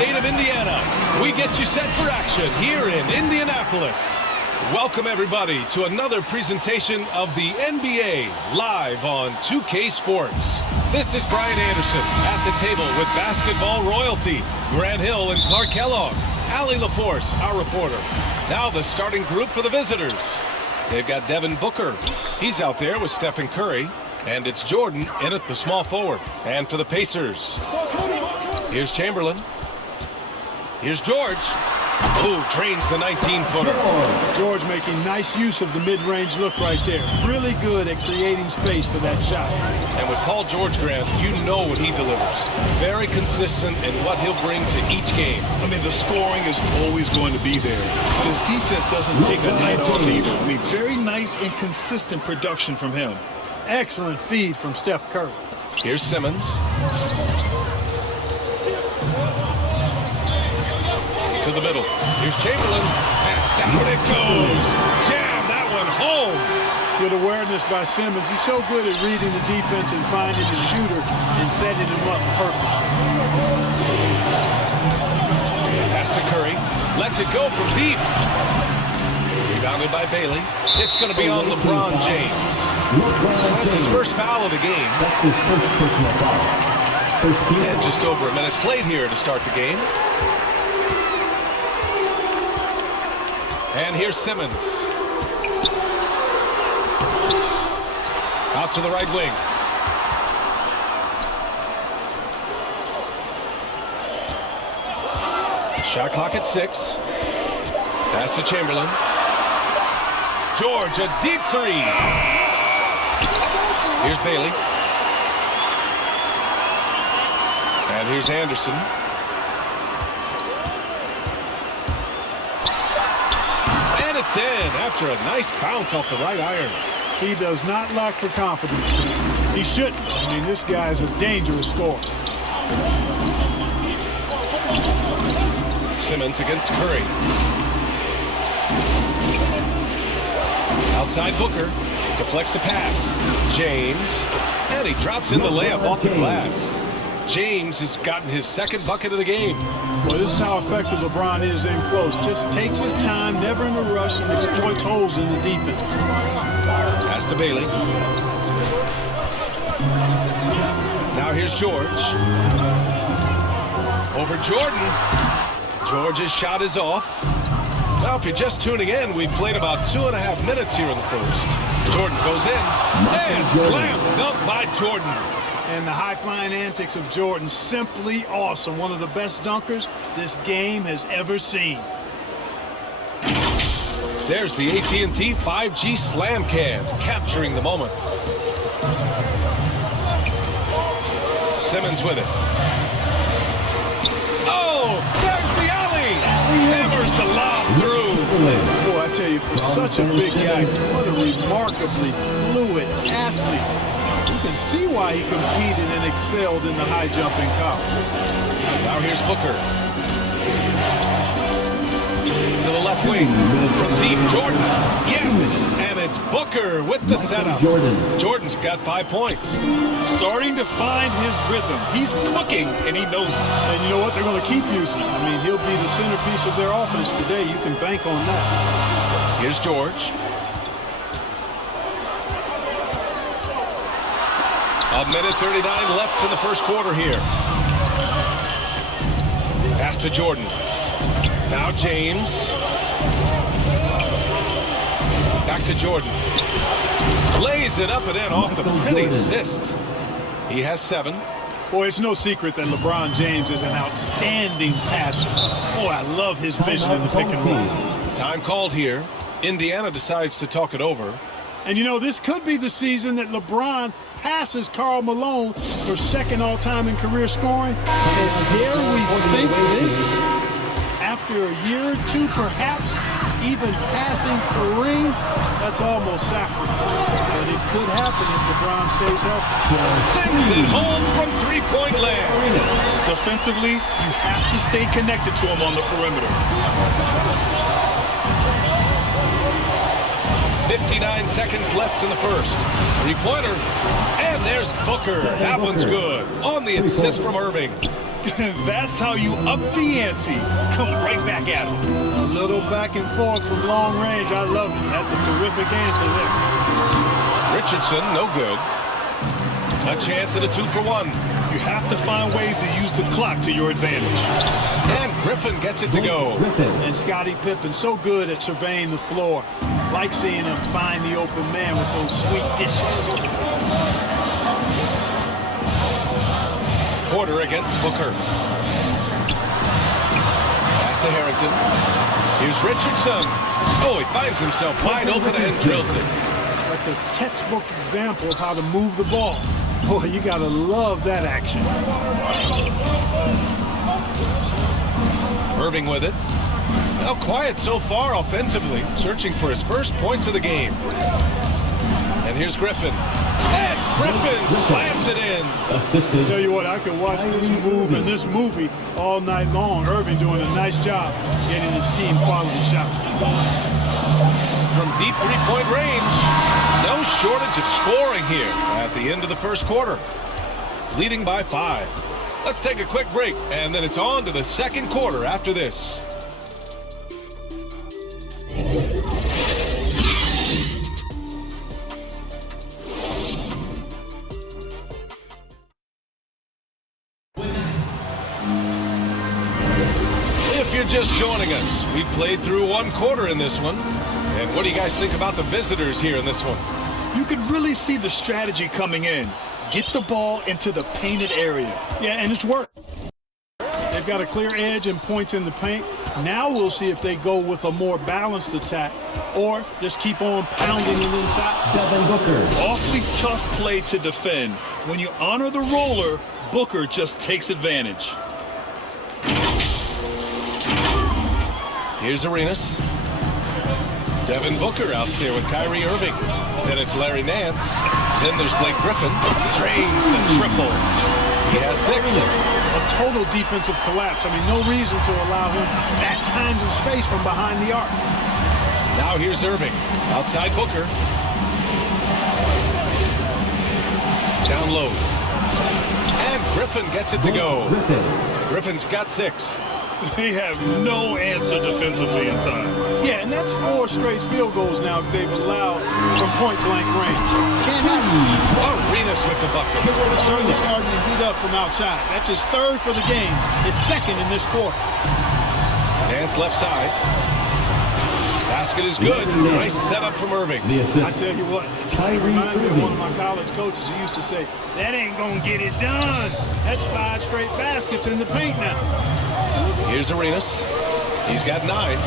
state of Indiana. We get you set for action here in Indianapolis. Welcome, everybody, to another presentation of the NBA live on 2K Sports. This is Brian Anderson at the table with basketball royalty, Grant Hill and Clark Kellogg, Allie LaForce, our reporter. Now the starting group for the visitors. They've got Devin Booker. He's out there with Stephen Curry. And it's Jordan in at the small forward. And for the Pacers, here's Chamberlain. Here's George, who trains the 19-footer. George making nice use of the mid-range look right there. Really good at creating space for that shot. And with Paul George, Grant, you know what he delivers. Very consistent in what he'll bring to each game. I mean, the scoring is always going to be there. But his defense doesn't take a night off either. I mean, very nice and consistent production from him. Excellent feed from Steph Curry. Here's Simmons. To the middle. Here's Chamberlain. And down it goes. Jam that one home. Good awareness by Simmons. He's so good at reading the defense and finding the shooter and setting him up perfect. Pass to Curry. Lets it go from deep. Rebounded by Bailey. It's going to be on LeBron James. That's his first foul of the game. That's his first personal foul. First team. And just over a minute played here to start the game. And here's Simmons. Out to the right wing. Shot clock at 6. Pass to Chamberlain. George, a deep three. Here's Bailey. And here's Anderson. And it's in after a nice bounce off the right iron. He does not lack for confidence. He shouldn't. I mean, this guy is a dangerous scorer. Simmons against Curry. Outside Booker. Deflects the pass. James. And he drops in the layup off the glass. James has gotten his second bucket of the game. Well, this is how effective LeBron is in close. Just takes his time, never in a rush, and exploits holes in the defense. Pass to Bailey. Now here's George. Over Jordan. George's shot is off. Well, if you're just tuning in, we've played about 2.5 minutes here in the first. Jordan goes in and slam dunk by Jordan. And the high-flying antics of Jordan, simply awesome. One of the best dunkers this game has ever seen. There's the AT&T 5G Slam Cam, capturing the moment. Simmons with it. Oh, there's the alley. Hammers the lob through. Boy, I tell you, for such a big guy, what a remarkably fluid athlete. You can see why he competed and excelled in the high jump in college. Now here's Booker. To the left wing. From deep, Jordan. Yes! And it's Booker with the setup. Jordan's got 5 points. Starting to find his rhythm. He's cooking, and he knows it. And you know what? They're going to keep using him. I mean, he'll be the centerpiece of their offense today. You can bank on that. Here's George. A minute 39 left in the first quarter here. Pass to Jordan. Now James. Back to Jordan. Plays it up and in off the pretty assist. He has 7. Boy, it's no secret that LeBron James is an outstanding passer. Boy, I love his vision in the pick and roll. Time called here. Indiana decides to talk it over. And you know, this could be the season that LeBron passes Karl Malone for second all-time in career scoring. And dare we think this? After a year or two, perhaps even passing Kareem, that's almost sacrilege. But it could happen if LeBron stays healthy. Sends it home from three-point land. Defensively, you have to stay connected to him on the perimeter. 59 seconds left in the first. Three-pointer. And there's Booker. That one's good. On the assist from Irving. That's how you up the ante. Come right back at him. A little back and forth from long range. I love it. That's a terrific answer there. Richardson, no good. A chance at a 2-for-1. You have to find ways to use the clock to your advantage. And Griffin gets it to go. And Scottie Pippen, so good at surveying the floor. Like seeing him find the open man with those sweet dishes. Porter against Booker. Pass to Harrington. Here's Richardson. Oh, he finds himself wide open and drills it. That's a textbook example of how to move the ball. Boy, you gotta love that action. Irving with it. Now quiet so far offensively, searching for his first points of the game. And here's Griffin. And Griffin slams it in. Assisted. Tell you what, I could watch this move in this movie all night long. Irving doing a nice job getting his team quality shots. From deep three-point range, no shortage of scoring here at the end of the first quarter. Leading by 5. Let's take a quick break, and then it's on to the second quarter after this. If you're just joining us, we played through one quarter in this one. And what do you guys think about the visitors here in this one? You could really see the strategy coming in. Get the ball into the painted area. Yeah, and it's worked. They've got a clear edge and points in the paint. Now we'll see if they go with a more balanced attack or just keep on pounding it inside. Devin Booker. Awfully tough play to defend. When you honor the roller, Booker just takes advantage. Here's Arenas. Devin Booker out there with Kyrie Irving. Then it's Larry Nance. Then there's Blake Griffin. Drains the triple. He has 6. A total defensive collapse. I mean, no reason to allow him that kind of space from behind the arc. Now here's Irving. Outside Booker. Down low. And Griffin gets it to go. Griffin's got 6. They have no answer defensively inside. Yeah, and that's 4 straight field goals now they've allowed from point-blank range. Can't happen. Arenas with the bucket. Starting to heat up from outside. That's his 3rd for the game, his 2nd in this quarter. Nance left side. Basket is good. Nice setup from Irving. I tell you what, it's reminded me of one of my college coaches who used to say, that ain't gonna get it done. That's 5 straight baskets in the paint now. Here's Arenas. He's got 9.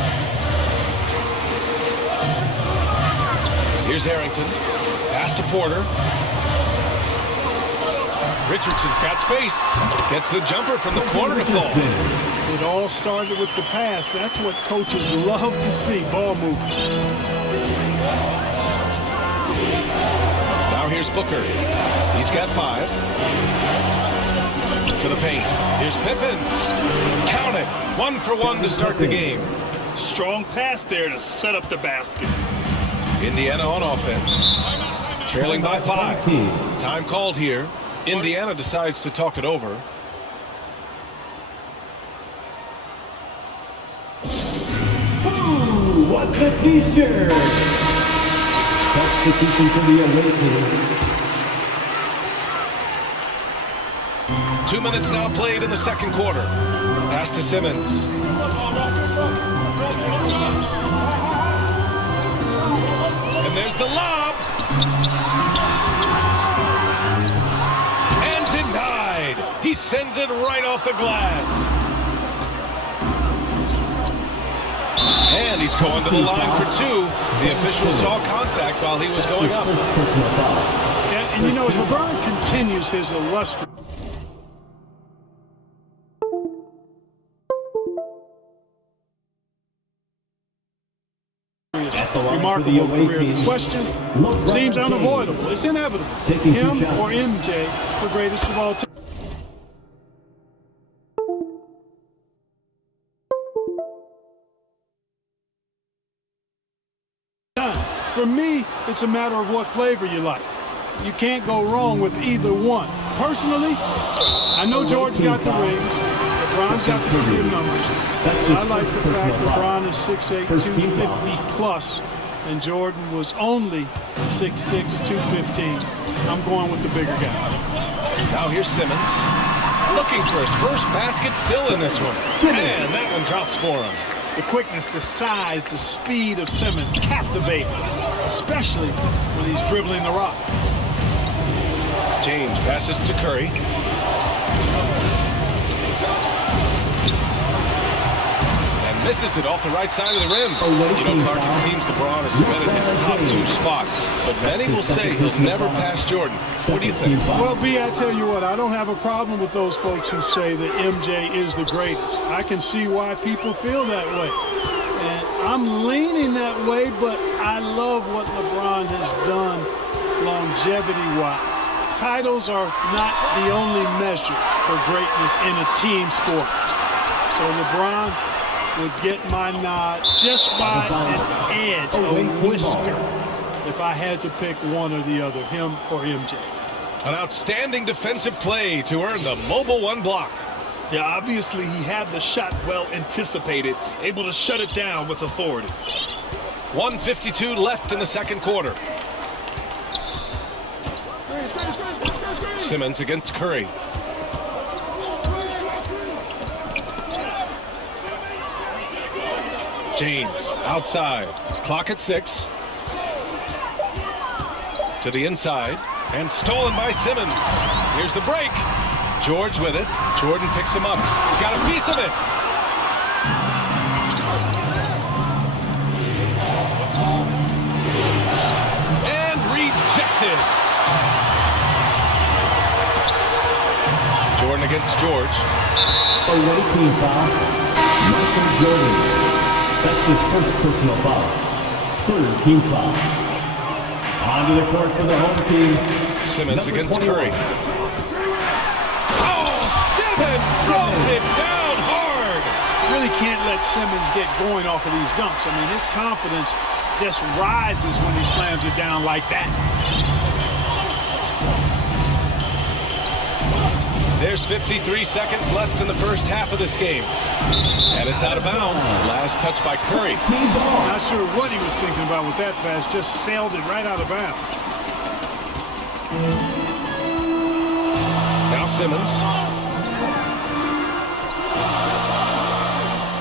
Here's Harrington. Pass to Porter. Richardson's got space. Gets the jumper from the corner to fall. It all started with the pass. That's what coaches love to see, ball movement. Now here's Booker. He's got 5. To the paint. Here's Pippen. Count it. 1 for 1 to start the game. Strong pass there to set up the basket. Indiana on offense. Trailing by 5. Time called here. Indiana decides to talk it over. Ooh, what's the t-shirt? Substitution for the away team. 2 minutes now played in the second quarter. Pass to Simmons. And there's the lob. And denied. He sends it right off the glass. And he's going to the line for 2. The official saw contact while he was going up. And you know, as LeBron continues his illustrious remarkable career. The question seems unavoidable. It's inevitable. Him or MJ, the greatest of all time. For me, it's a matter of what flavor you like. You can't go wrong with either one. Personally, I know George got the ring. LeBron's got the career number. I like the fact LeBron is 6'8", 250 plus, and Jordan was only 6'6", 215. I'm going with the bigger guy. Now here's Simmons. Looking for his first basket, still in this one. And that one drops for him. The quickness, the size, the speed of Simmons captivate me, especially when he's dribbling the rock. James passes to Curry. And misses it off the right side of the rim. You know, Clark, it seems LeBron has cemented his top 2 spots, but many will say he'll never pass Jordan. What do you think? Well, B, I tell you what, I don't have a problem with those folks who say that MJ is the greatest. I can see why people feel that way. And I'm leaning that way, but I love what LeBron has done longevity-wise. Titles are not the only measure for greatness in a team sport. So LeBron would get my nod just by an edge, a whisker, if I had to pick one or the other, him or MJ. An outstanding defensive play to earn the mobile 1 block. Yeah, obviously he had the shot well anticipated, able to shut it down with authority. 1:52 left in the second quarter. Simmons against Curry. James outside. Clock at 6. To the inside. And stolen by Simmons. Here's the break. George with it. Jordan picks him up. Got a piece of it. And rejected. Jordan against George. Away team foul. Michael Jordan. That's his first personal foul. 3rd team foul. Onto the court for the home team. Simmons Number against 21. Curry. Oh, Simmons throws it down hard. Really can't let Simmons get going off of these dunks. I mean, his confidence just rises when he slams it down like that. There's 53 seconds left in the first half of this game. And it's out of bounds. Last touch by Curry. Not sure what he was thinking about with that pass. Just sailed it right out of bounds. Now Simmons.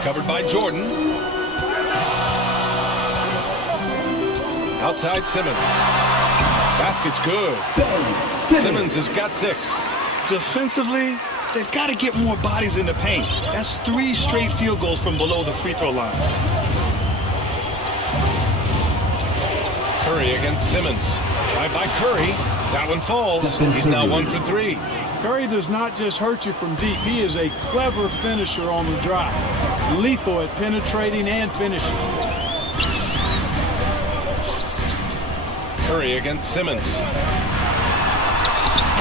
Covered by Jordan. Outside Simmons. Basket's good. Simmons has got 6. Defensively, they've got to get more bodies in the paint. That's 3 straight field goals from below the free throw line. Curry against Simmons. Drive by Curry. That one falls. He's now 1 for 3. Curry does not just hurt you from deep. He is a clever finisher on the drive. Lethal at penetrating and finishing. Curry against Simmons.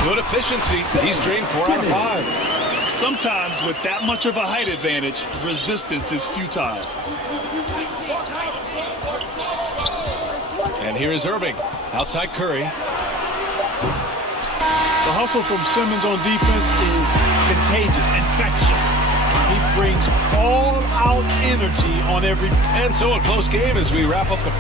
Good efficiency. He's drained 4 out of 5. Sometimes with that much of a height advantage, resistance is futile. And here is Irving. Outside Curry. The hustle from Simmons on defense is contagious, infectious. He brings all-out energy on every... And so a close game as we wrap up the...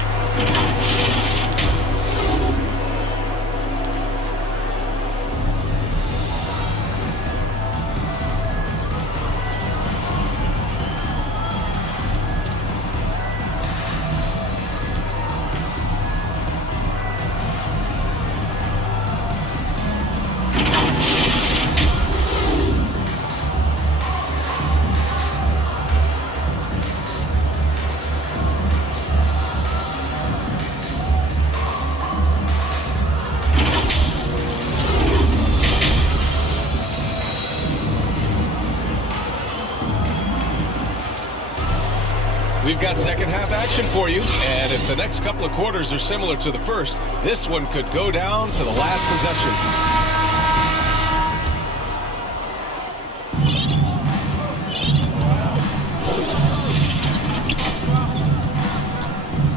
We've got second half action for you, and if the next couple of quarters are similar to the first, this one could go down to the last possession.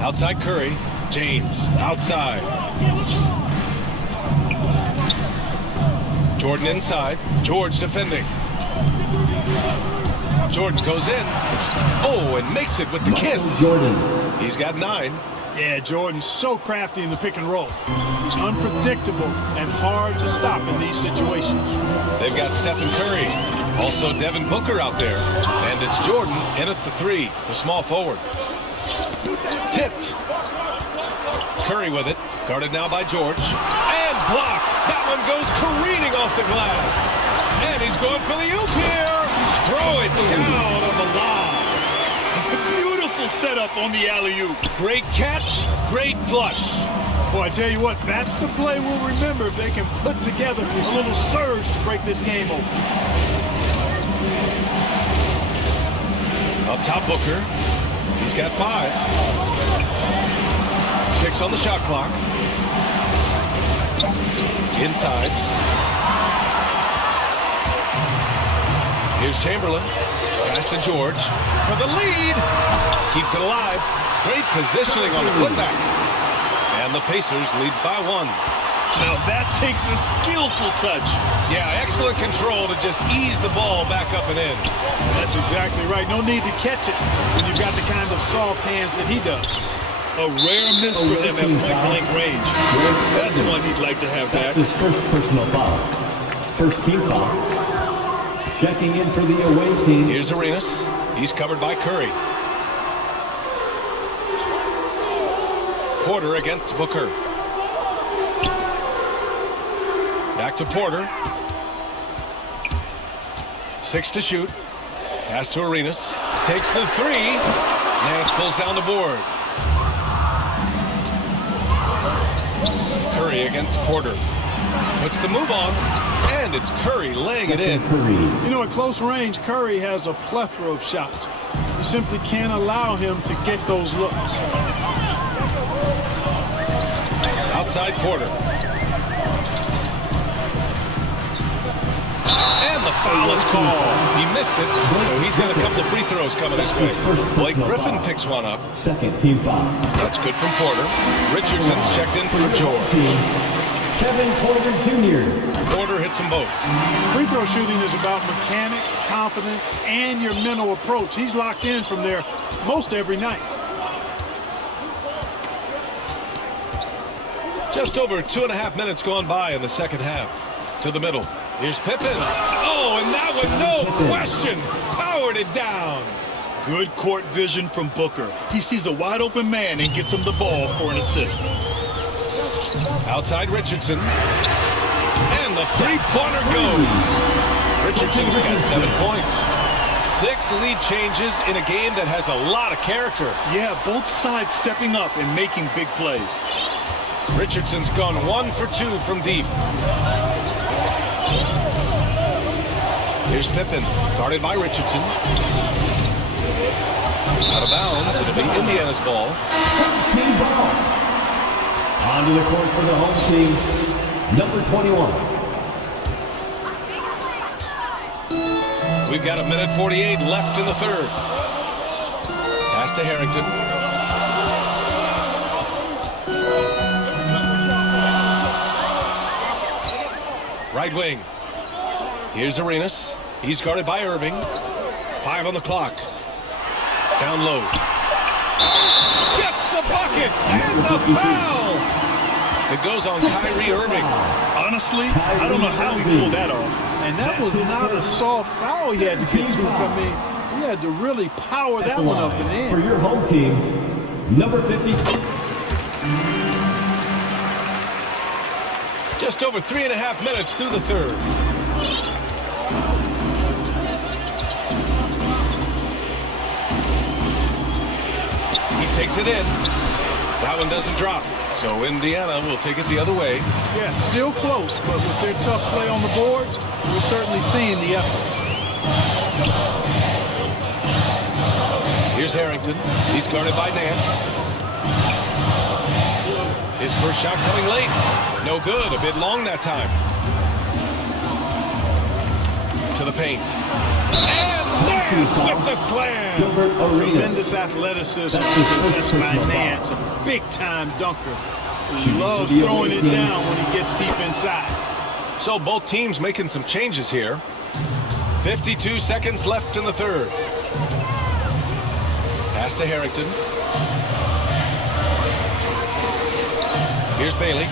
Outside Curry. James outside. Jordan inside. George defending. Jordan goes in. Oh, and makes it with the kiss. Jordan. He's got 9. Yeah, Jordan's so crafty in the pick and roll. He's unpredictable and hard to stop in these situations. They've got Stephen Curry. Also Devin Booker out there. And it's Jordan in at the 3, the small forward. Tipped. Curry with it. Guarded now by George. And blocked. That one goes careening off the glass. And he's going for the oop here. Throw it down on the lob. Beautiful setup on the alley-oop. Great catch, great flush. Boy, I tell you what, that's the play we'll remember if they can put together a little surge to break this game open. Up top, Booker. He's got 5. 6 on the shot clock. Inside. Here's Chamberlain. Pass to George for the lead. Keeps it alive. Great positioning on the putback. And the Pacers lead by 1. Now that takes a skillful touch. Yeah, excellent control to just ease the ball back up and in. That's exactly right. No need to catch it when you've got the kind of soft hands that he does. A rare miss for them at point-blank range. That's one he'd like to have back. That's his first personal foul. First team foul. Checking in for the away team. Here's Arenas. He's covered by Curry. Porter against Booker. Back to Porter. 6 to shoot. Pass to Arenas. Takes the 3. Nance pulls down the board. Curry against Porter. Puts the move on. And it's Curry laying it in. You know, at close range, Curry has a plethora of shots. You simply can't allow him to get those looks. Outside Porter. And the foul is called. He missed it, so he's got a couple of free throws coming his way. Blake Griffin picks one up. Second team foul. That's good from Porter. Richardson's checked in for George. Kevin Porter Jr. Porter hits them both. Free throw shooting is about mechanics, confidence, and your mental approach. He's locked in from there most every night. Just over 2.5 minutes gone by in the second half. To the middle. Here's Pippen. Oh, and that one, no question, powered it down. Good court vision from Booker. He sees a wide open man and gets him the ball for an assist. Outside Richardson. And the three-pointer goes. Richardson's got 7 points. 6 lead changes in a game that has a lot of character. Yeah, both sides stepping up and making big plays. Richardson's gone 1 for 2 from deep. Here's Pippen, guarded by Richardson. Out of bounds, it'll be Indiana's ball. Team ball. Onto the court for the home team, number 21. We've got 1:48 left in the third. Pass to Harrington. Right wing. Here's Arenas. He's guarded by Irving. 5 on the clock. Down low. Gets the bucket and the foul. It goes on Kyrie Irving. Honestly, I don't know how he pulled that off. And that was not a soft foul he had to get through. I mean, he had to really power that one up and in. For your home team, number 50. Just over 3.5 minutes through the third. He takes it in. That one doesn't drop. So Indiana will take it the other way. Yeah, still close, but with their tough play on the boards, we're certainly seeing the effort. Here's Harrington. He's guarded by Nance. His first shot coming late. No good. A bit long that time. To the paint. And Nance with the slam. Tremendous athleticism. That's by Nance, a big-time dunker. He loves throwing it down when he gets deep inside. So both teams making some changes here. 52 seconds left in the third. Pass to Harrington. Here's Bailey.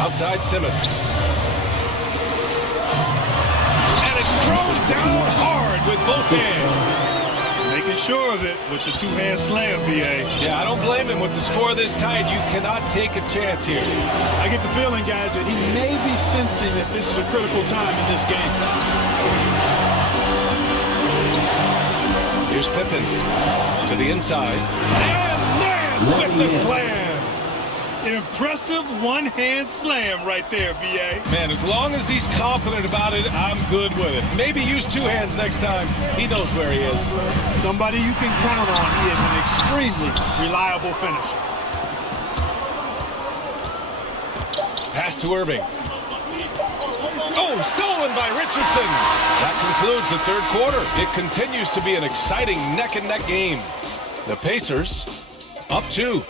Outside Simmons. And it's thrown down hard with both hands. Making sure of it with the two-hand slam, BA. Yeah, I don't blame him with the score this tight. You cannot take a chance here. I get the feeling, guys, that he may be sensing that this is a critical time in this game. Here's Pippen to the inside. And Nance with the slam. Impressive one-hand slam right there, BA. Man, as long as he's confident about it, I'm good with it. Maybe use two hands next time. He knows where he is. Somebody you can count on. He is an extremely reliable finisher. Pass to Irving. Oh, stolen by Richardson. That concludes the third quarter. It continues to be an exciting neck-and-neck game. The Pacers up 2.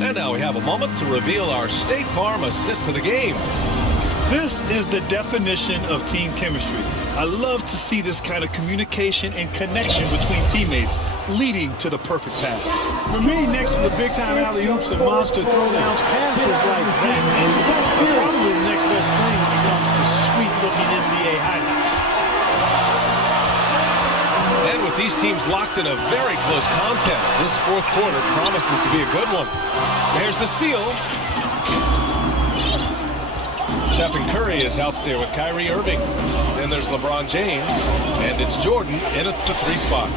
And now we have a moment to reveal our State Farm assist to the game. This is the definition of team chemistry. I love to see this kind of communication and connection between teammates leading to the perfect pass. For me, next to the big-time alley-oops and monster throwdowns, passes like that are probably the next best thing when it comes to sweet-looking NBA highlights. And with these teams locked in a very close contest, this fourth quarter promises to be a good one. There's the steal. Stephen Curry is out there with Kyrie Irving. Then there's LeBron James, and it's Jordan in at the 3 spot.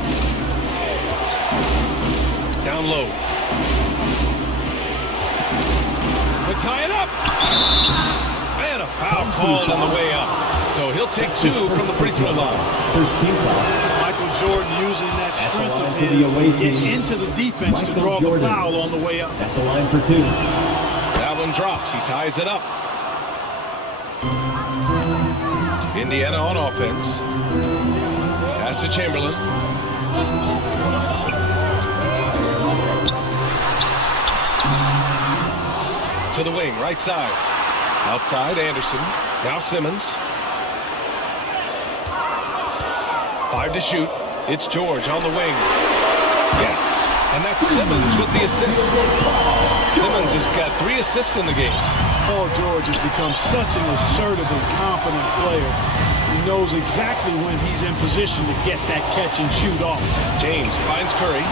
Down low. To tie it up. And a foul called on the way up. So he'll take 2 from the free throw line. First team foul. Michael Jordan using that strength of his to get into the defense to draw the foul on the way up. At the line for 2. That one drops. He ties it up. Indiana on offense. Pass to Chamberlain. To the wing, right side. Outside, Anderson. Now Simmons. 5 to shoot. It's George on the wing. Yes. And that's Simmons with the assist. Simmons has got 3 assists in the game. Paul George has become such an assertive and confident player. He knows exactly when he's in position to get that catch and shoot off. James finds Curry.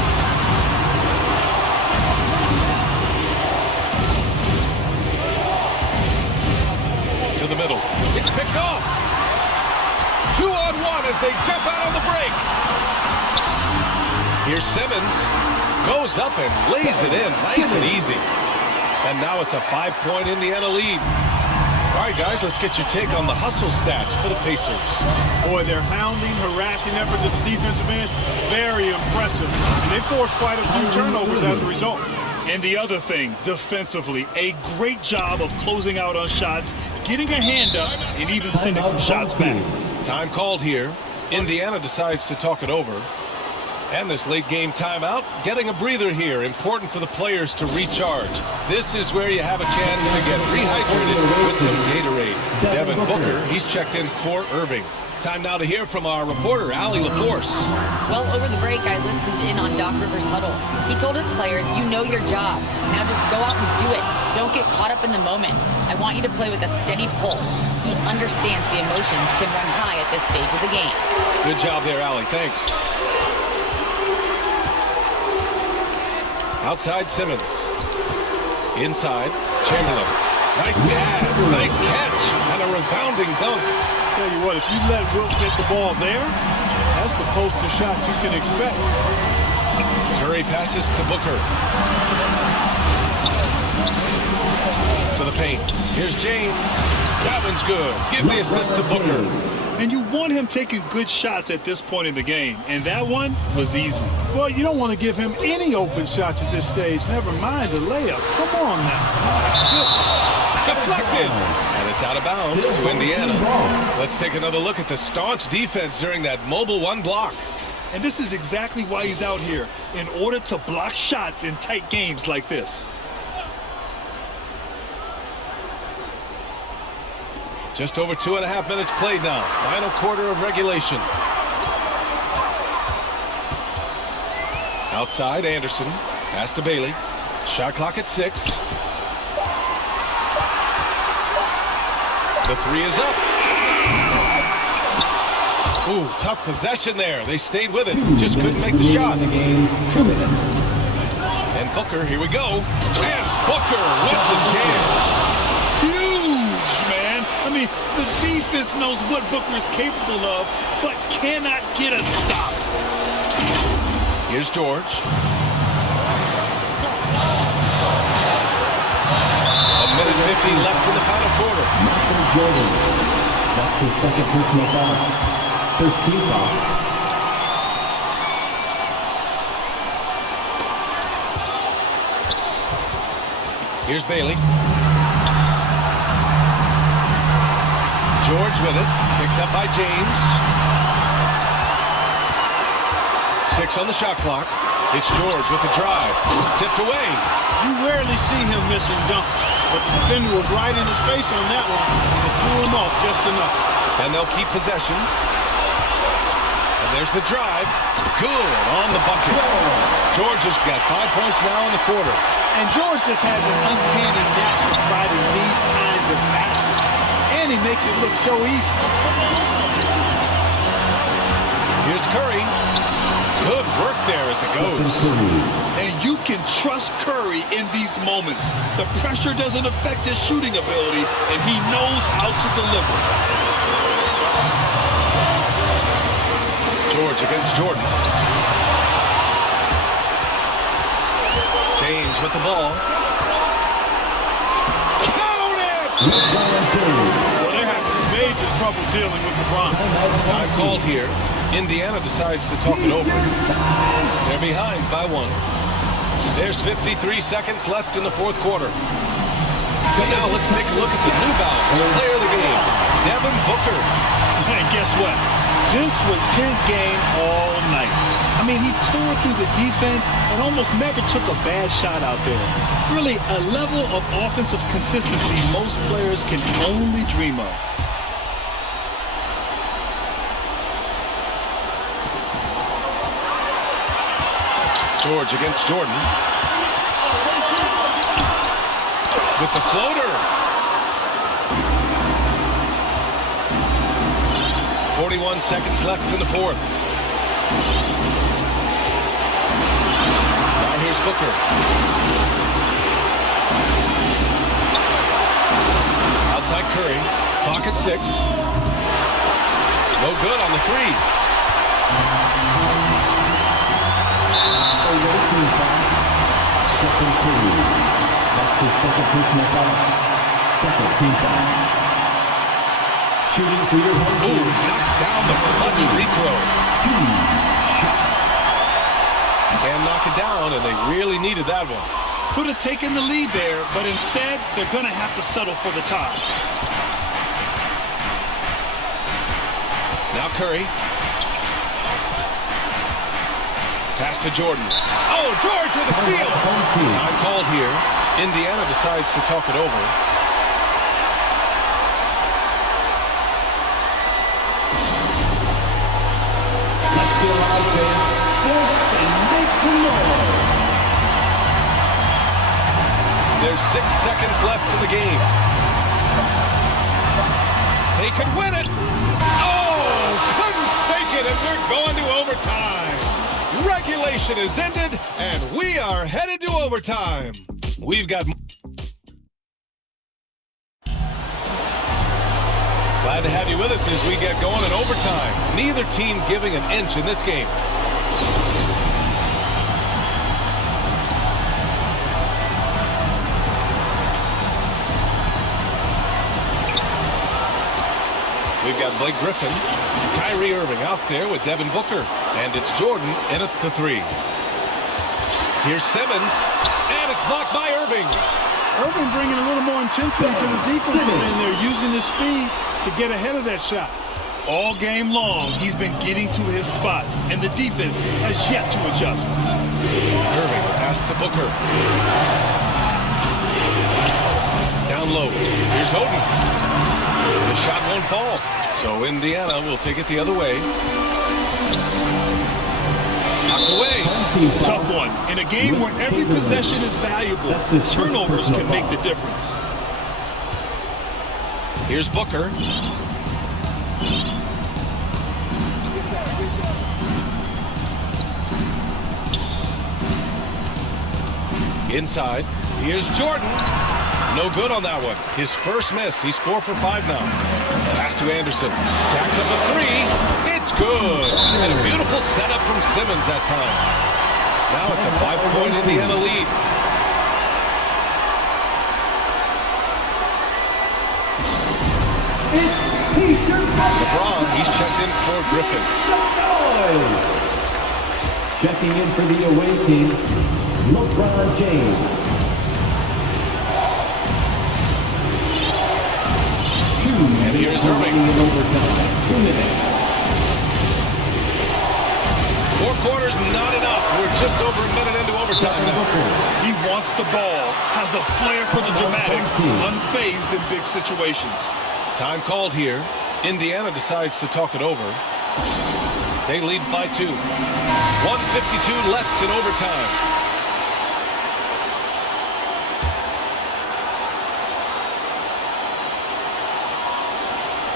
To the middle. It's picked off. 2-on-1 as they jump out on the break. Here's Simmons. Goes up and lays it in nice and easy. And now it's a 5-point Indiana lead. All right, guys, let's get your take on the hustle stats for the Pacers. Boy, their hounding, harassing effort at the defensive end, very impressive. And they forced quite a few turnovers as a result. And the other thing, defensively, a great job of closing out on shots, getting a hand up, and even sending some shots back. Time called here. Indiana decides to talk it over. And this late game timeout, getting a breather here. Important for the players to recharge. This is where you have a chance to get rehydrated with some Gatorade. Devin Booker, he's checked in for Irving. Time now to hear from our reporter, Allie LaForce. Well, over the break, I listened in on Doc Rivers' huddle. He told his players, you know your job. Now just go out and do it. Don't get caught up in the moment. I want you to play with a steady pulse. He understands the emotions can run high at this stage of the game. Good job there, Allie. Thanks. Outside Simmons. Inside, Chamberlain. Nice pass, nice catch, and a resounding dunk. Tell you what, if you let Wilt get the ball there, that's the poster shot you can expect. Curry passes to Booker. To the paint. Here's James. That one's good. Give the assist to Booker. And you want him taking good shots at this point in the game. And that one was easy. Well, you don't want to give him any open shots at this stage. Never mind the layup. Come on now. Deflected. And And it's out of bounds to Indiana. Let's take another look at the staunch defense during that mobile one block. And this is exactly why he's out here, in order to block shots in tight games like this. Just over 2.5 minutes played now. Final quarter of regulation. Outside, Anderson. Pass to Bailey. Shot clock at 6. The 3 is up. Ooh, tough possession there. They stayed with it. Just couldn't make the shot. 2 minutes. And Booker, here we go. And Booker with the jam. Huge, man. I mean, the defense knows what Booker is capable of, but cannot get a stop. Here's George. A minute 50 left in the final quarter. Michael Jordan. That's his second personal foul. First team foul. Here's Bailey. George with it. Picked up by James. 6 on the shot clock. It's George with the drive. Tipped away. You rarely see him missing dunks, but the defender was right in his face on that one, and it threw him off just enough. And they'll keep possession. And there's the drive. Good on the bucket. George has got 5 points now in the quarter. And George just has an uncanny knack for providing these kinds of baskets. And he makes it look so easy. Here's Curry. Good work there as it goes. And you can trust Curry in these moments. The pressure doesn't affect his shooting ability, and he knows how to deliver. George against Jordan. James with the ball. Count it! Well, they're having major trouble dealing with LeBron. Time called here. Indiana decides to talk it over. They're behind by 1. There's 53 seconds left in the fourth quarter. So now let's take a look at the new balance player of the game, Devin Booker. And guess what? This was his game all night. I mean, he tore through the defense and almost never took a bad shot out there. Really, a level of offensive consistency most players can only dream of. George against Jordan. With the floater. 41 seconds left in the fourth. Now here's Booker. Outside Curry. Clock at 6. No good on the 3. Stephen Curry. That's his second personal foul. Second team foul. Shooting for your home team. Knocks down the clutch free throw. 2 shots. Can't knock it down, and they really needed that one. Could have taken the lead there, but instead, they're going to have to settle for the tie. Now Curry. Pass to Jordan. Oh, George with a steal. Time called here. Indiana decides to talk it over. Let's feel loud, fans. Stand up and make some noise. There's 6 seconds left in the game. They could win it. Oh, couldn't sink it, and we're going to overtime. Regulation is ended, and we are headed to overtime. We've got... Glad to have you with us as we get going in overtime. Neither team giving an inch in this game. We've got Blake Griffin, Kyrie Irving out there with Devin Booker, and it's Jordan in at the 3. Here's Simmons, and it's blocked by Irving. Irving bringing a little more intensity to the defensive end. They're using his speed to get ahead of that shot. All game long, he's been getting to his spots, and the defense has yet to adjust. Irving, pass to Booker. Down low. Here's Oden. The shot won't fall, so Indiana will take it the other way. Knocked away. Tough one. In a game where every possession is valuable, turnovers can make the difference. Here's Booker. Inside. Here's Jordan. No good on that one. His first miss. He's 4 for 5 now. Pass to Anderson. Jacks up a three. It's good. And a beautiful setup from Simmons that time. Now it's a 5-point Indiana lead. It's T-shirt LeBron, he's checked in for Griffin. Checking in for the away team, LeBron James. 2 And here's Irving. In overtime. 2 minutes. 4 quarters, not enough. We're just over a minute into overtime now. He wants the ball, has a flair for the dramatic, unfazed in big situations. Time called here. Indiana decides to talk it over. They lead by 2. 1:52 left in overtime.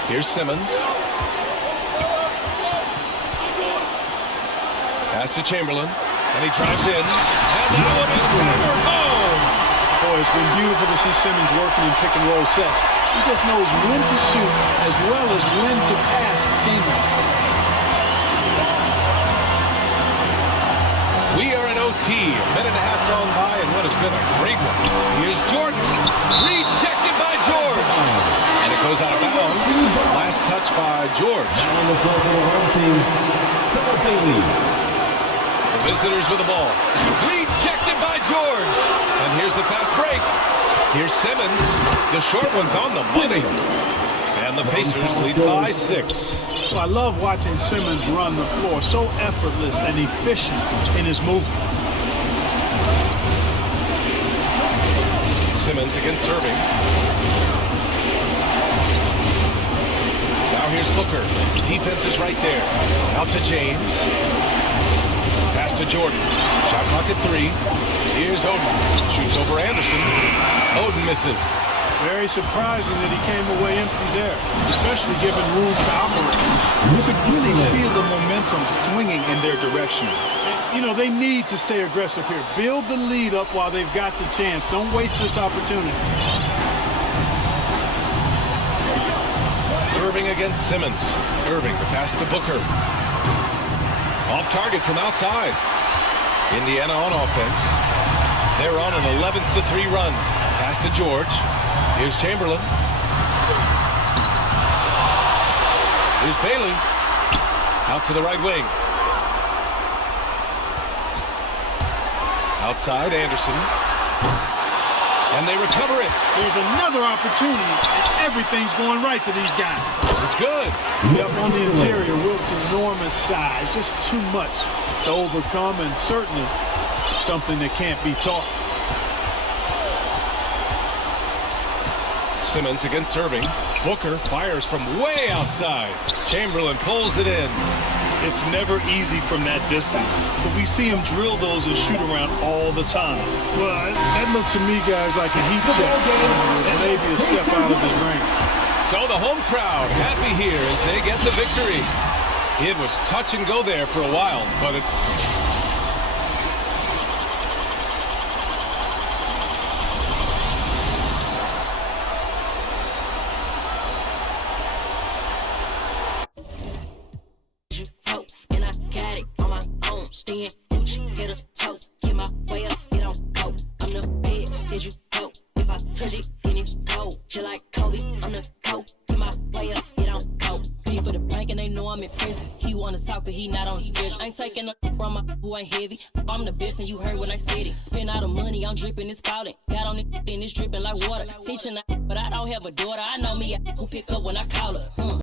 Here's Simmons. Pass to Chamberlain. And he drives in. And that one is hammered home. Boy, it's been beautiful to see Simmons working in pick-and-roll sets. He just knows when to shoot as well as when to pass to teammates. We are in OT. A minute and a half gone by and what has been a great one. Here's Jordan. Rejected by George. And it goes out of bounds. Last touch by George. On the floor for the home team, Phil Bailey. The visitors with the ball. Rejected by George. And here's the fast break. Here's Simmons. The short one's on the money. And the Pacers lead by 6. Well, I love watching Simmons run the floor. So effortless and efficient in his movement. Simmons against Irving. Now here's Booker. Defense is right there. Out to James. Pass to Jordan. Shot clock at 3. Here's Oden. Shoots over Anderson. Oden misses. Very surprising that he came away empty there, especially given room to operate. You could really feel the momentum swinging in their direction. You know, they need to stay aggressive here. Build the lead up while they've got the chance. Don't waste this opportunity. Irving against Simmons. Irving, the pass to Booker. Off target from outside. Indiana on offense. They're on an 11-3 run. Pass to George. Here's Chamberlain. Here's Bailey. Out to the right wing. Outside, Anderson. And they recover it. There's another opportunity, and everything's going right for these guys. It's good. Yep, on the interior, Wilt's enormous size. Just too much to overcome, and certainly something that can't be taught. Simmons against Irving. Booker fires from way outside. Chamberlain pulls it in. It's never easy from that distance, but we see him drill those and shoot around all the time. Well, that looked to me, guys, like a heat check. Maybe a step out of his range. So the home crowd happy here as they get the victory. It was touch and go there for a while, but it... Like Kobe, I'm the coat, in my way up, it don't go. P for the bank and they know I'm impressive. He wanna talk, but he not on the schedule. I ain't taking a from my who ain't heavy. I'm the best, and you heard when I said it. Spend all the money, I'm dripping, it's spouting. Got on it, and it's dripping like water. Teaching, but I don't have a daughter. I know me who pick up when I call her.